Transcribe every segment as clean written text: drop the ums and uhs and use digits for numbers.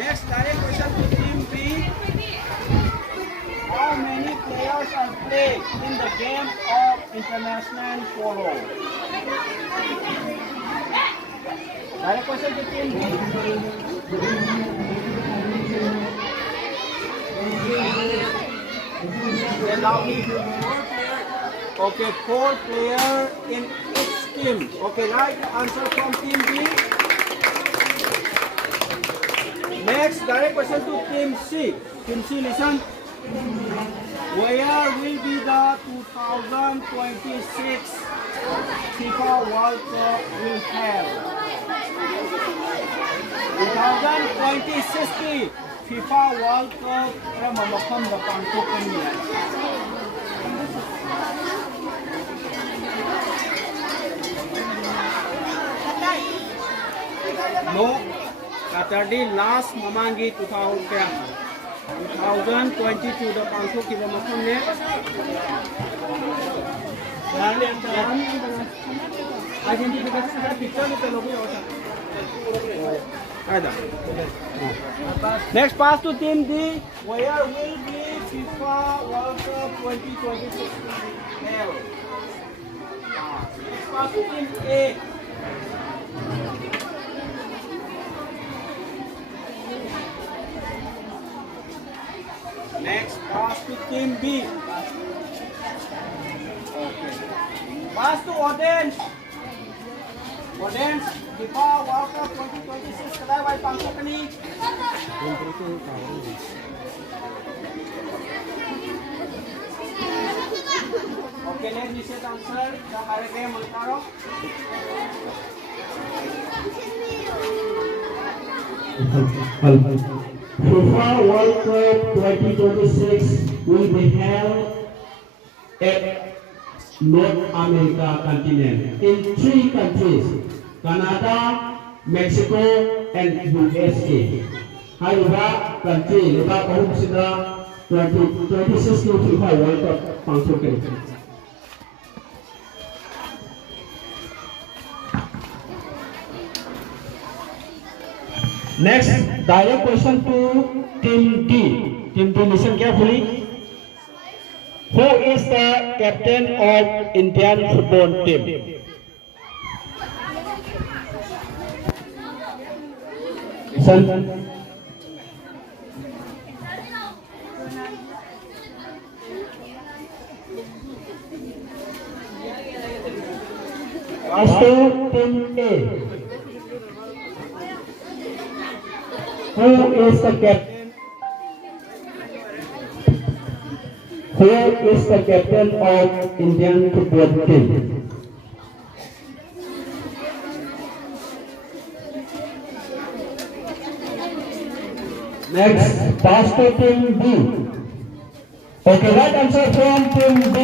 Next direct question to team B. How many players are played in the game of international polo? Direct question to team B. Okay, 4 players in each team. Okay, right answer from team B. Next, direct question to team C. Team C, listen. Where will be the 2026 FIFA World Cup will have? 2026 FIFA World Cup Ramamakam the Pangkokani. No, Saturday last Mamangi 2022 the Pangkok Ramamakam ne. Identification picture with the logo. Next pass to team D. Where will be FIFA World Cup 2026 held? Next pass to team A. Next pass to team B. Okay. Pass to Orange. Orange, FIFA World Cup 2026 kadai by Pangkok ni. Okay, let's see the answer. The correct game Multaro. FIFA World Cup 2026 will be held at North America continent in 3 countries: Canada, Mexico, and USA. Haiba country leba kahum sida 2026 FIFA World Cup pangsoken. Next, direct question to team D. Team D, listen carefully. Who is the captain of Indian football team? Listen. As to team A. Who is the captain? Who is the captain of Indian football team? Next, pass to team B. Okay, right answer from team B.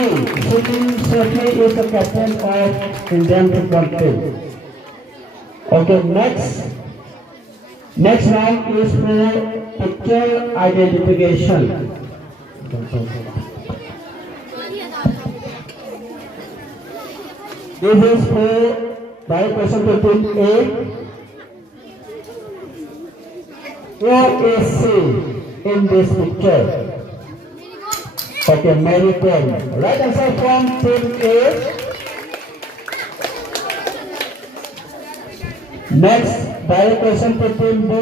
Sutin Sethi is the captain of Indian football team. Okay, next round is for picture identification. This is for direct question to team A. What is she in this picture? Okay, Mary Kom. Right answer from team A. Next, direct question to team B.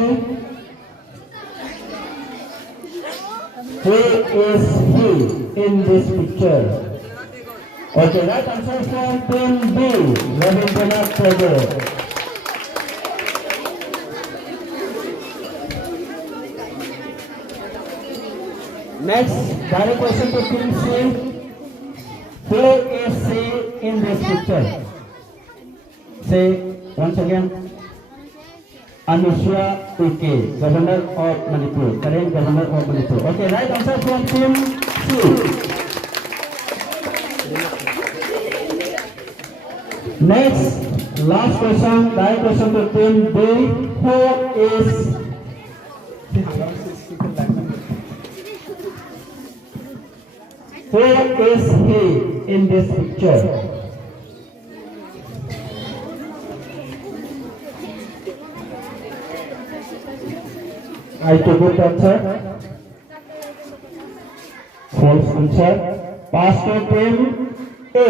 Who is he in this picture? Okay, right answer from team B. Rabindranath Tagore. Next, direct question to team C. Who is he in this picture? Say once again. Anusha Uke, Governor of Manipur, current Governor of Manipur. Okay, right answer from team C. Next, last question, direct question to team B. Who is he in this picture? I took good answer. False answer. Pass to team A.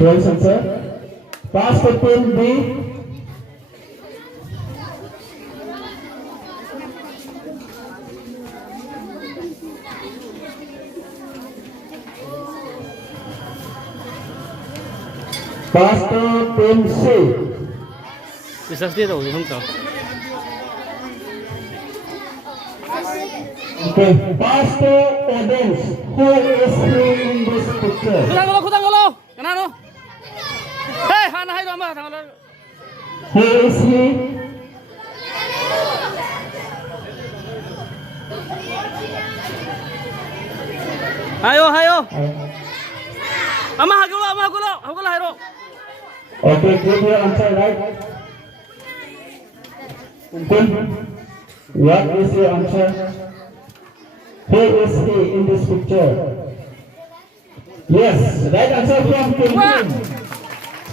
False answer. Pass to team B. Pass to team C. Bisa dia tahu, không tahu. Okay. Pass to audience. Who is he in this picture? Kutang golo. Kenapa? Hei, hana hai dong, tang golo. Who is he? Hayo. Ama golo, hairo. Okay, give your answer right. What is your answer? Who is he in this picture? Yes, right answer from Kim.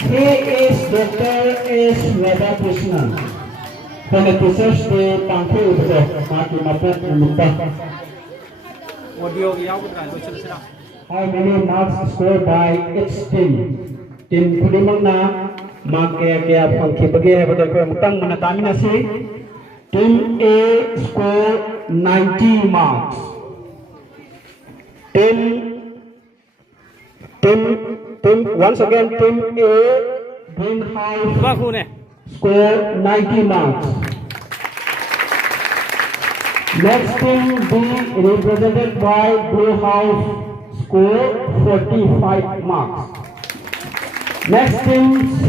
He is Dr. S. Radhakrishnan. From the research the Pangku Utsav, Maki Mapet Mumpa. Audio yang betul, betul. How many marks scored by each team? Team Kudimangna mark kaya pangki bagi hebat ko mutang menatami nasi. Team A score 90 marks. Once again team A greenhouse score 90 marks. Next team B represented by blue house score 45 marks. Next team C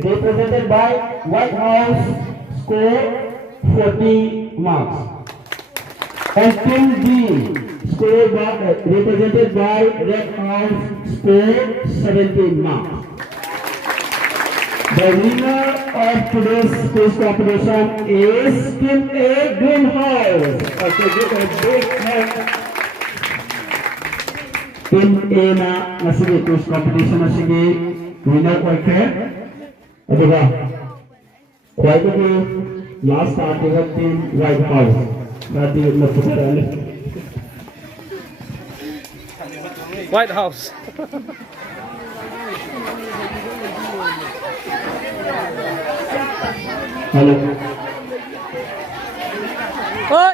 represented by white house score 40 marks. And team D represented by red house score 17 marks. The winner of today's quiz competition is Team A Greenhouse. Okay, give a big hand. Team A na nasige quiz competition nasige winner ko ke. Adiba. Kaya ko last article team White House. Dati na putarane. White House. Hello. Oi.